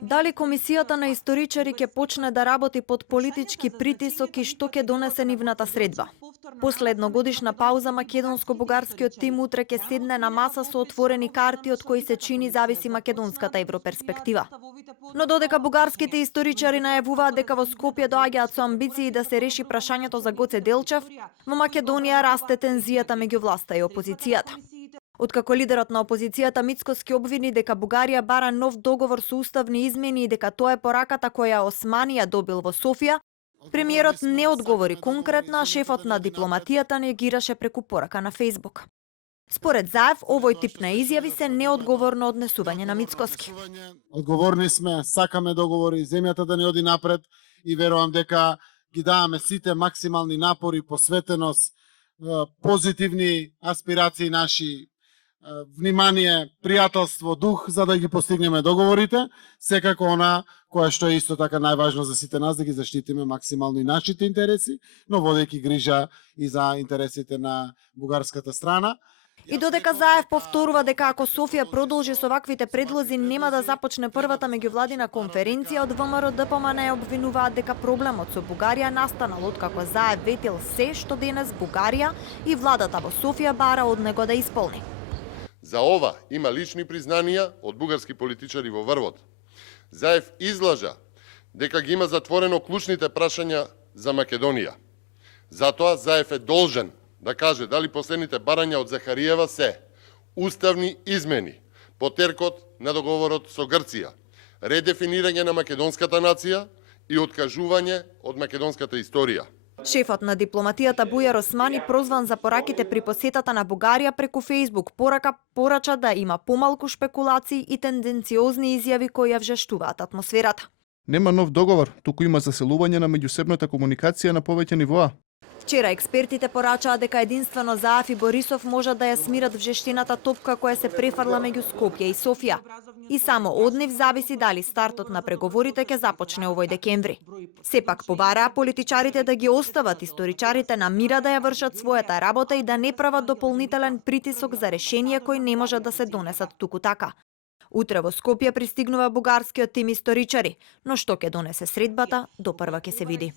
Дали комисијата на историчари ќе почне да работи под политички притисок и што ќе донесе нивната средба? После едногодишна пауза, македонско-бугарскиот тим утре ќе седне на маса со отворени карти од кои се чини зависи македонската европерспектива. Но додека бугарските историчари најавуваат дека во Скопје доаѓаат со амбиции да се реши прашањето за Гоце Делчев, во Македонија расте тензијата меѓу власта и опозицијата. Откако лидерот на опозицијата Мицкоски обвини дека Бугарија бара нов договор со уставни измени и дека тоа е пораката која Османи ја добил во Софија, премиерот не одговори конкретно, а шефот на дипломатијата неагираше преку порака на Фејсбук. Според Заев, овој тип на изјави се неодговорно однесување на Мицкоски. Одговорни сме, сакаме договори, земјата да не оди напред и верувам дека ги даваме сите максимални напори, посветеност, позитивни аспирации наши, внимание, пријателство, дух, за да ги постигнеме договорите, секако она која што е исто така најважно за сите нас, да ги заштитиме максимално и нашите интереси, но водејќи грижа и за интересите на бугарската страна. И додека Заев повторува дека ако Софија продолжи со ваквите предлози, нема да започне првата меѓувладина конференција, од ВМРО ДПМН обвинуваат дека проблемот со Бугарија настанал откако Заев ветил се што денес Бугарија и владата во Софија бара од него да исполни. За ова има лични признанија од бугарски политичари во Врвот. Заев излажа дека ги има затворено клучните прашања за Македонија. Затоа Заев е должен да каже дали последните барања од Захариева се уставни измени, потеркот на договорот со Грција, редефинирање на македонската нација и откажување од македонската историја. Шефот на дипломатијата Бујар Османи, прозван за пораките при посетата на Бугарија преку Фејсбук порача да има помалку шпекулации и тенденциозни изјави кои ја вжештуваат атмосферата. Нема нов договор, туку има заселување на меѓусебната комуникација на повеќе нивоа. Вчера експертите порачаа дека единствено Заев и Борисов можат да ја смират вжештината топка која се префарла меѓу Скопје и Софија. И само од нив зависи дали стартот на преговорите ќе започне овој декември. Сепак побараа политичарите да ги остават историчарите на мира да ја вршат својата работа и да не прават дополнителен притисок за решение кои не може да се донесат туку така. Утре во Скопје пристигнува бугарскиот тим историчари, но што ќе донесе средбата, допрва ќе се види.